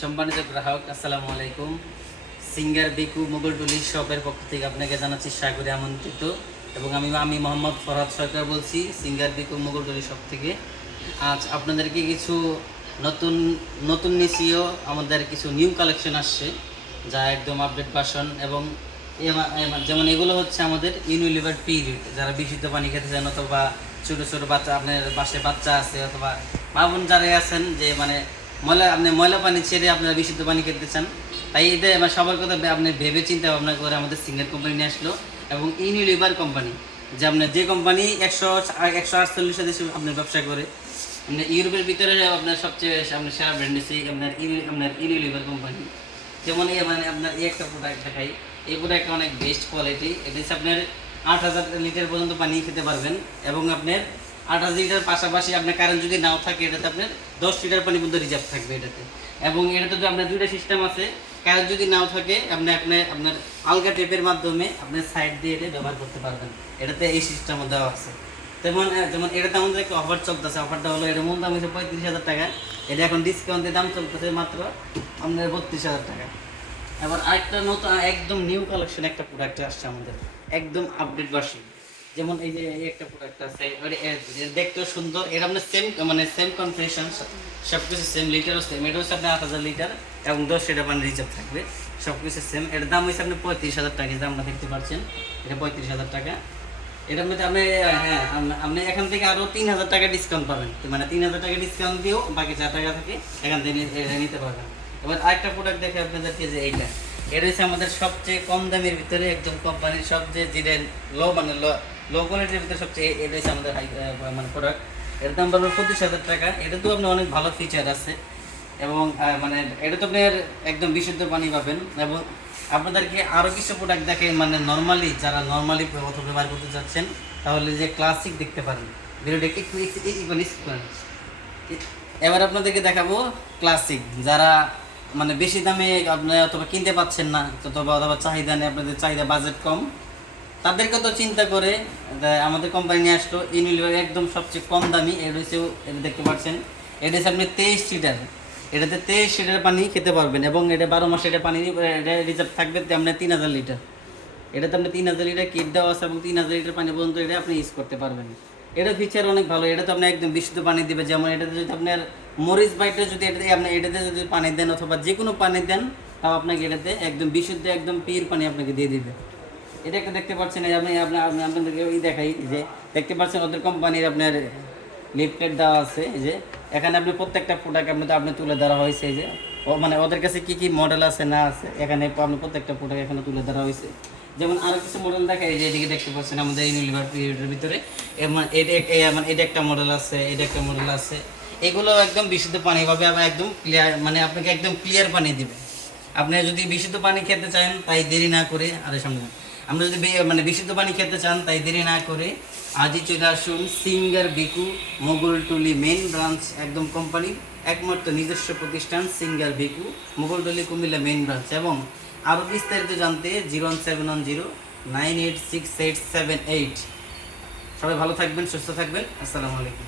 সম্মানিত গ্রাহক, আসসালামু আলাইকুম। সিঙ্গার বিকু মোগলটুলি শপের পক্ষ থেকে আপনাকে জানাচ্ছি সাগরে আমন্ত্রিত। এবং আমি মোহাম্মদ ফরহাদ সরকার বলছি সিঙ্গার বিকু মোগলটুলি শপ থেকে। আজ আপনাদেরকে কিছু নতুন নতুন নিসিও আমাদের কিছু নিউ কালেকশন আসছে, যা একদম আপডেট ভার্সন। এবং যেমন এগুলো হচ্ছে আমাদের ইউনিলিভার পিরিয়ড, যারা বিশুদ্ধ পানি খেতে চান, অথবা ছোটো ছোটো বাচ্চা, আপনার বাসায় বাচ্চা আছে, অথবা মা বোন যারা আছেন যে ময়লা পানি ছেড়ে আপনারা বিশুদ্ধ পানি খেতে চান, তাই এটা সবার কথা আপনি ভেবে চিন্তা ভাবনা করে আমাদের সিঙ্গার কোম্পানি নিয়ে আসলো। এবং ইউনিলিভার কোম্পানি, যে আপনার যে কোম্পানি 148 দেশে আপনার ব্যবসা করে, ইউরোপের ভিতরে আপনার সবচেয়ে আপনার সেরা ব্র্যান্ড হচ্ছে আপনার ইউনিলিভার কোম্পানি। যেমন আপনার এই একটা প্রোডাক্ট দেখাই। এই প্রোডাক্টটা অনেক বেস্ট কোয়ালিটি। এটা হচ্ছে আপনার 8000 লিটার পর্যন্ত পানি খেতে পারবেন। এবং আপনার 8000 লিটার পাশাপাশি আপনার কারেন্ট যদি নাও থাকে, এটাতে আপনার 10 লিটার পানি পর্যন্ত রিজার্ভ থাকবে এটাতে। এবং এটাতে তো আপনার দুইটা সিস্টেম আছে। কারেন্ট যদি নাও থাকে, আপনার আলগা টেপের মাধ্যমে আপনার সাইড দিয়ে এটা ব্যবহার করতে পারবেন। এটাতে এই সিস্টেম দেওয়া আছে। যেমন এটাতে আমাদের একটা অফার চলতেছে। অফারটা হলো, এটার মূল দাম হচ্ছে 35,000 টাকা। এটা এখন ডিসকাউন্টের দাম চলতেছে মাত্র আপনার 32,000 টাকা। এবার আরেকটা নতুন একদম নিউ কালেকশন একটা প্রোডাক্ট আসছে আমাদের, একদম আপডেট ভার্সন। যেমন এই যে এই একটা প্রোডাক্ট আছে, দেখতেও সুন্দর। এটা আপনার সেম কনফিগারেশন, সব কিছু সেম, লিটারও সেম। এটা হচ্ছে আপনার 8000 লিটার এবং 10 লিটার পানি রিজার্ভ থাকবে, সব কিছু সেম। এটার দাম হচ্ছে আপনার 35,000 টাকা, যেটা আমরা দেখতে পাচ্ছেন। এটা 35,000 টাকা। এটার মধ্যে আপনি এখান থেকে আরও 3,000 টাকা ডিসকাউন্ট পাবেন। 3,000 টাকা ডিসকাউন্ট দিয়েও বাকি 4 টাকা থেকে এখান থেকে নিতে পারবেন। এবার আরেকটা প্রোডাক্ট দেখে আপনাদেরকে, যে এটা হচ্ছে আমাদের সবচেয়ে কম দামের ভিতরে, একদম কোম্পানির সবচেয়ে যেটা লো কোয়ালিটির ভিতরে সবচেয়ে, এটা হচ্ছে আমাদের হাই প্রোডাক্ট। এর দাম পাবেন 25,000 টাকা। এটা তো আপনার অনেক ভালো ফিচার আছে। এবং এটা তো আপনার একদম বিশুদ্ধ পানি পাবেন। এবং আপনাদেরকে আরও কিছু প্রোডাক্ট দেখে, নর্মালি যারা অথবা ব্যবহার করতে চাচ্ছেন, তাহলে যে ক্লাসিক দেখতে পারেন। ভিডিওটা একটু করেন। এবার আপনাদেরকে দেখাবো ক্লাসিক, যারা বেশি দামে আপনার অথবা কিনতে পাচ্ছেন না, অথবা চাহিদা নেই, আপনাদের চাহিদা বাজেট কম, তাদেরকে তো চিন্তা করে আমাদের কোম্পানি নিয়ে আসলো ইউনিলিভার, একদম সবচেয়ে কম দামি। এটা দেখতে পাচ্ছেন, এটা হচ্ছে আপনি 23 লিটার। এটাতে 23 লিটার পানি খেতে পারবেন। এবং এটা 12 মাসে এটা পানি রিজার্ভ থাকবে আপনার 3,000 লিটার। এটাতে আপনি 3,000 লিটার কিট দেওয়া আছে, এবং 3,000 লিটার পানি পর্যন্ত এটা আপনি ইউজ করতে পারবেন। এটা ফিচার অনেক ভালো। এটা তো আপনি একদম বিশুদ্ধ পানি দিবে। যেমন এটাতে যদি আপনার মরিচ বাইটে যদি এটাতে যদি পানি দেন, অথবা যে কোনো পানি দেন, তাও আপনাকে এটাতে একদম বিশুদ্ধ, একদম পিওর পানি আপনাকে দিয়ে দিবে। এটা একটা দেখতে পাচ্ছেন, আপনাদেরকে দেখাই, যে দেখতে পাচ্ছেন ওদের কোম্পানির আপনার লিফলেট দেওয়া আছে। এই যে এখানে আপনি প্রত্যেকটা প্রোডাক্ট আপনি তুলে ধরা হয়েছে। এই যে ওদের কাছে কি কি মডেল আছে না আছে, এখানে আপনি প্রত্যেকটা প্রোডাক্ট এখানে তুলে ধরা হয়েছে। যেমন আরও কিছু মডেল দেখায়, এই যে এদিকে দেখতে পাচ্ছেন আমাদের ইউনিলিভার পিরিয়ডের ভিতরে এটা একটা মডেল আছে, এটা একটা মডেল আছে। এগুলো একদম বিশুদ্ধ পানি পাবে, আবার একদম ক্লিয়ার, আপনাকে একদম ক্লিয়ার পানি দিবে। আপনি যদি বিশুদ্ধ পানি খেতে চান, তাই দেরি না করে সামনে আমরা যদি বিশুদ্ধ পানি খেতে চান, তাই দেরি না করে আজই চলে আসুন সিঙ্গার বিকু মোগলটুলি মেইন ব্রাঞ্চ, একদম কোম্পানির একমাত্র নিজস্ব প্রতিষ্ঠান সিঙ্গার বিকু মোগলটুলি কুমিল্লা মেইন ব্রাঞ্চ। এবং আরও বিস্তারিত জানতে 01710 9868778। সবাই ভালো থাকবেন, সুস্থ থাকবেন। আসসালামু আলাইকুম।